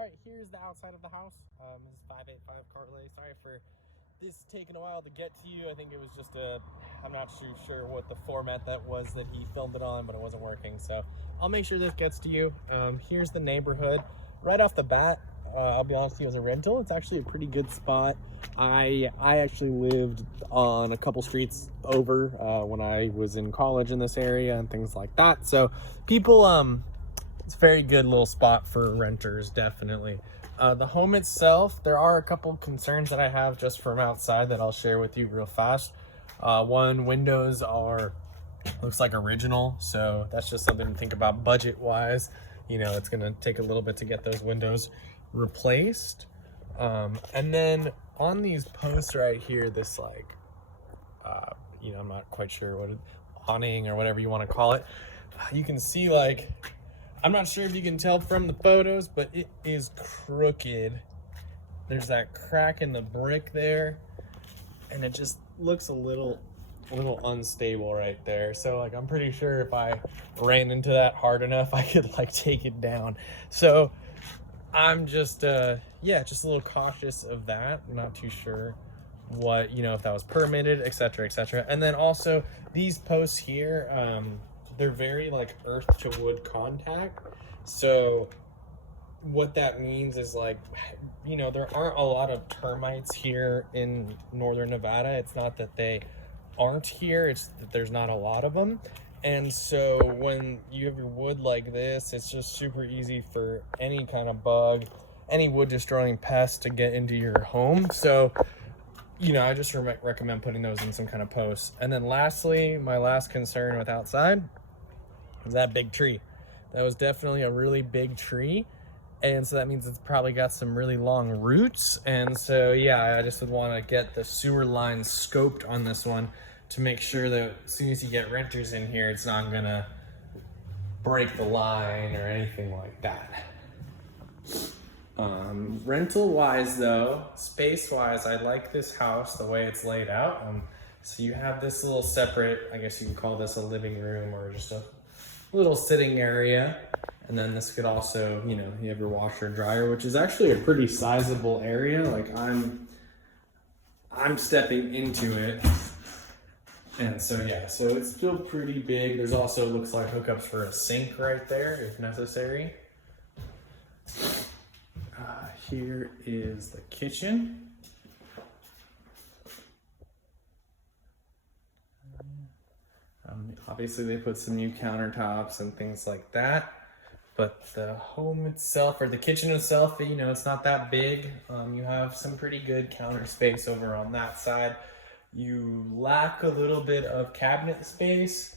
All right, here's the outside of the house. This is 585 Carleigh. Sorry for this taking a while to get to you. I think it was just I'm not too sure what the format that was that he filmed it on, but it wasn't working. So I'll make sure this gets to you. Here's the neighborhood. Right off the bat, I'll be honest with you, as a rental, it's actually a pretty good spot. I actually lived on a couple streets over when I was in college in this area and things like that. So people, it's a very good little spot for renters, definitely. The home itself, there are a couple concerns that I have just from outside that I'll share with you real fast. One, windows are, looks like original, so that's just something to think about budget-wise. You know, it's gonna take a little bit to get those windows replaced. And then on these posts right here, this like, you know, I'm not quite sure what awning or whatever you want to call it. You can see like, I'm not sure if you can tell from the photos, but it is crooked. There's that crack in the brick there, and it just looks a little unstable right there. So like, I'm pretty sure if I ran into that hard enough, I could like take it down. So I'm just, yeah, just a little cautious of that. I'm not too sure what, you know, if that was permitted, etc., etc. And then also these posts here, they're very like earth to wood contact. So what that means is like, you know, there aren't a lot of termites here in northern Nevada. It's not that they aren't here, it's that there's not a lot of them. And so when you have your wood like this, it's just super easy for any kind of bug, any wood destroying pest to get into your home. So, you know, I just recommend putting those in some kind of posts. And then lastly, my last concern with outside is that big tree. That was definitely a really big tree. And so that means it's probably got some really long roots. And so, yeah, I just would want to get the sewer line scoped on this one to make sure that as soon as you get renters in here, it's not gonna break the line or anything like that. Rental wise though, space wise, I like this house the way it's laid out. So you have this little separate, I guess you can call this a living room or just a little sitting area. And then this could also, you know, you have your washer and dryer, which is actually a pretty sizable area. Like I'm stepping into it. And so, yeah, so it's still pretty big. There's also, looks like hookups for a sink right there if necessary. Here is the kitchen. Obviously they put some new countertops and things like that, but the home itself, or the kitchen itself, you know, it's not that big. You have some pretty good counter space over on that side. You lack a little bit of cabinet space,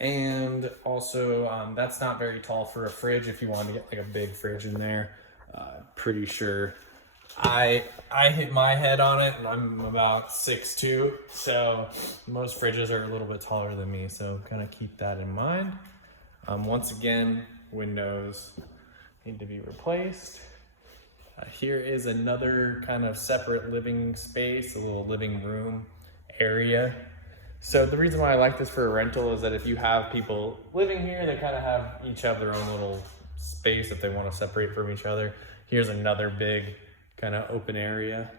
and also that's not very tall for a fridge if you want to get like a big fridge in there. Pretty sure I hit my head on it and I'm about 6'2", so most fridges are a little bit taller than me, so kind of keep that in mind. Once again, windows need to be replaced. Here is another kind of separate living space, a little living room area. So the reason why I like this for a rental is that if you have people living here, they kind of have each have their own little space if they want to separate from each other. Here's another big kind of open area.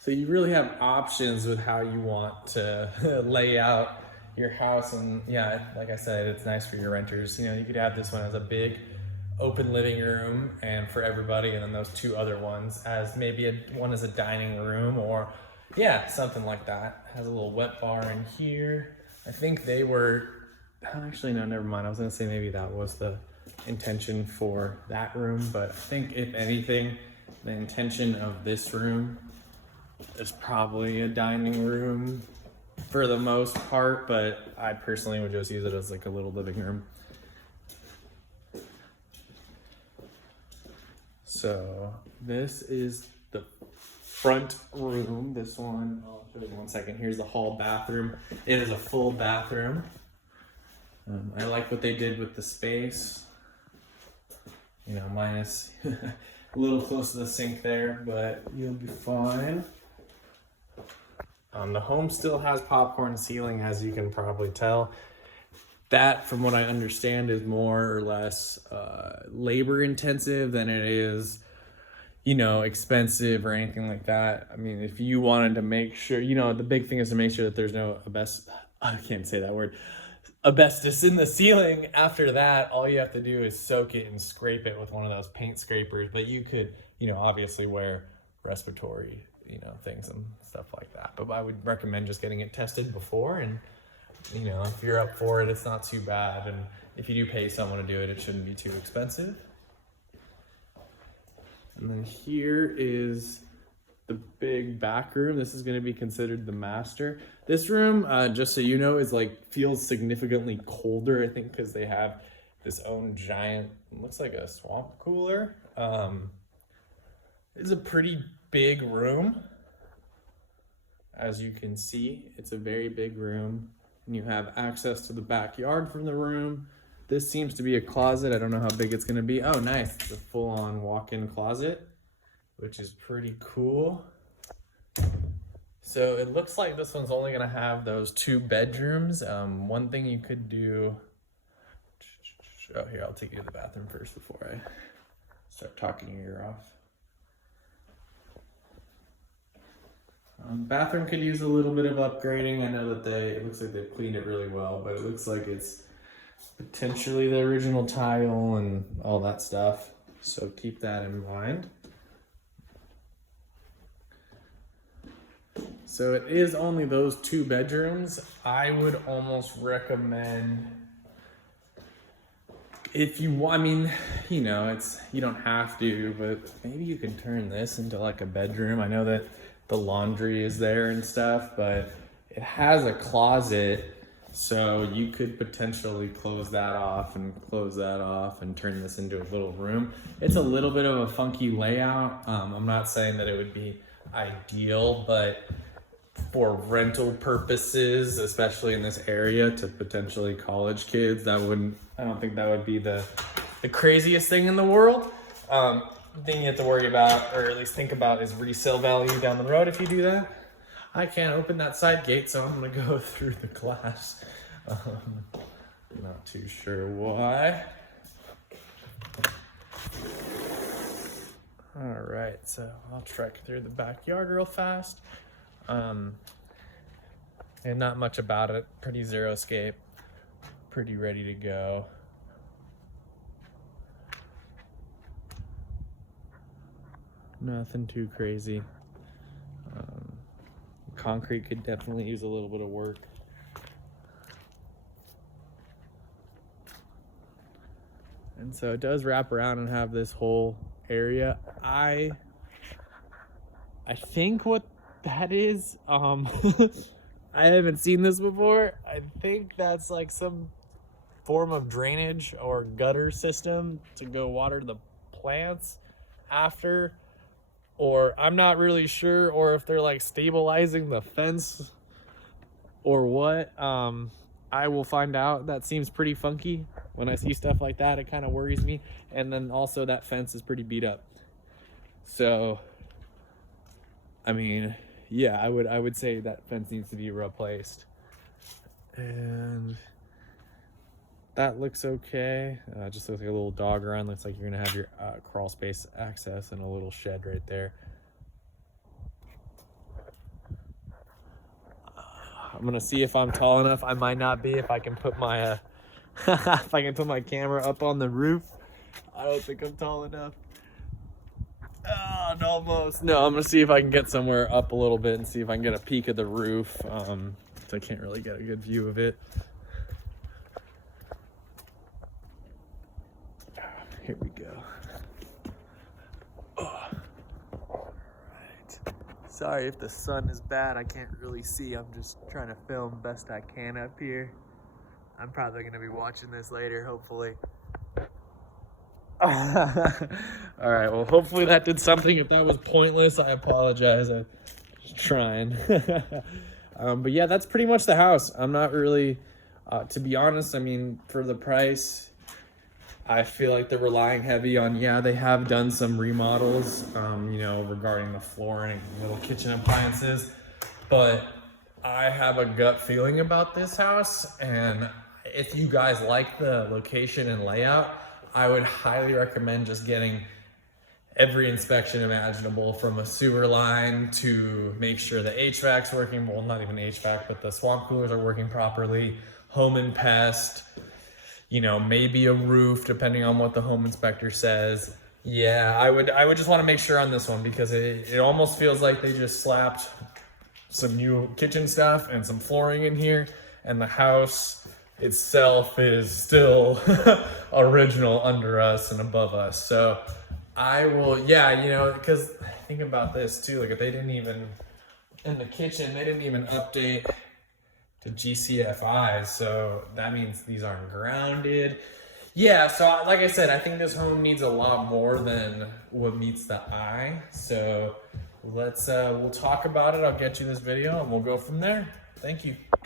So you really have options with how you want to lay out your house. And yeah, like I said, it's nice for your renters. You know, you could have this one as a big open living room and for everybody, and then those two other ones as maybe one as a dining room, or yeah, something like that. Has a little wet bar in here. I think they were, actually no, never mind. I was gonna say maybe that was the intention for that room, but I think if anything, the intention of this room is probably a dining room for the most part, but I personally would just use it as like a little living room. So this is the front room. This one, I'll show you 1 second. Here's the hall bathroom. It is a full bathroom. I like what they did with the space. You know, minus a little close to the sink there, but you'll be fine. The home still has popcorn ceiling, as you can probably tell. that, from what I understand, is more or less labor intensive than it is, you know, expensive or anything like that. I mean, if you wanted to make sure, you know, the big thing is to make sure that there's no I can't say that word, asbestos in the ceiling. After that, all you have to do is soak it and scrape it with one of those paint scrapers. But you could, you know, obviously wear respiratory, you know, things and stuff like that. But I would recommend just getting it tested before, and, you know, if you're up for it, it's not too bad. And if you do pay someone to do it, it shouldn't be too expensive. And then here is the big back room. This is going to be considered the master. This room, just so you know, is like, feels significantly colder, I think, because they have this own giant, looks like a swamp cooler. It's a pretty big room. As you can see, it's a very big room. And you have access to the backyard from the room. This seems to be a closet. I don't know how big it's gonna be. Oh, nice. It's a full-on walk-in closet, which is pretty cool. So it looks like this one's only gonna have those 2 bedrooms. One thing you could do, oh, here, I'll take you to the bathroom first before I start talking your ear off. Bathroom could use a little bit of upgrading. I know that it looks like they've cleaned it really well, but it looks like it's potentially the original tile and all that stuff. So keep that in mind. So it is only those 2 bedrooms. I would almost recommend, if you want, I mean, you know, you don't have to, but maybe you can turn this into like a bedroom. I know that the laundry is there and stuff, but it has a closet, so you could potentially close that off and turn this into a little room. It's a little bit of a funky layout. I'm not saying that it would be ideal, but for rental purposes, especially in this area, to potentially college kids, I don't think that would be the craziest thing in the world. Thing you have to worry about, or at least think about, is resale value down the road if you do that. I can't open that side gate, so I'm gonna go through the glass. Not too sure why. All right, so I'll trek through the backyard real fast. And not much about it. Pretty xeriscape, pretty ready to go. Nothing too crazy. Concrete could definitely use a little bit of work. And so it does wrap around and have this whole area. I think what that is, I haven't seen this before. I think that's like some form of drainage or gutter system to go water the plants after. Or I'm not really sure, or if they're like stabilizing the fence or what. I will find out. That seems pretty funky. When I see stuff like that, it kind of worries me. And then also that fence is pretty beat up. So, I mean, yeah, I would say that fence needs to be replaced. And that looks okay. Just looks like a little dog run. Looks like you're gonna have your crawl space access and a little shed right there. I'm gonna see if I'm tall enough. I might not be if I can put my if I can put my camera up on the roof. I don't think I'm tall enough. No, almost. No, I'm gonna see if I can get somewhere up a little bit and see if I can get a peek of the roof. So I can't really get a good view of it. Here we go. All right. Sorry if the sun is bad. I can't really see. I'm just trying to film best I can up here. I'm probably going to be watching this later, hopefully. All right. Well, hopefully that did something. If that was pointless, I apologize. I was trying. But yeah, that's pretty much the house. I'm not really, to be honest, I mean, for the price, I feel like they're relying heavy on, they have done some remodels, regarding the flooring and little kitchen appliances, but I have a gut feeling about this house, and if you guys like the location and layout, I would highly recommend just getting every inspection imaginable, from a sewer line to make sure the HVAC's working, well, not even HVAC, but the swamp coolers are working properly, home and pest, you know, maybe a roof depending on what the home inspector says. Yeah, I would just want to make sure on this one, because it almost feels like they just slapped some new kitchen stuff and some flooring in here, and the house itself is still original under us and above us. So I will, yeah, you know, because think about this too, like if they didn't even, in the kitchen, they didn't even update to GCFIs, so that means these aren't grounded. Yeah, so like I said, I think this home needs a lot more than what meets the eye. So let's, we'll talk about it. I'll get you this video and we'll go from there. Thank you.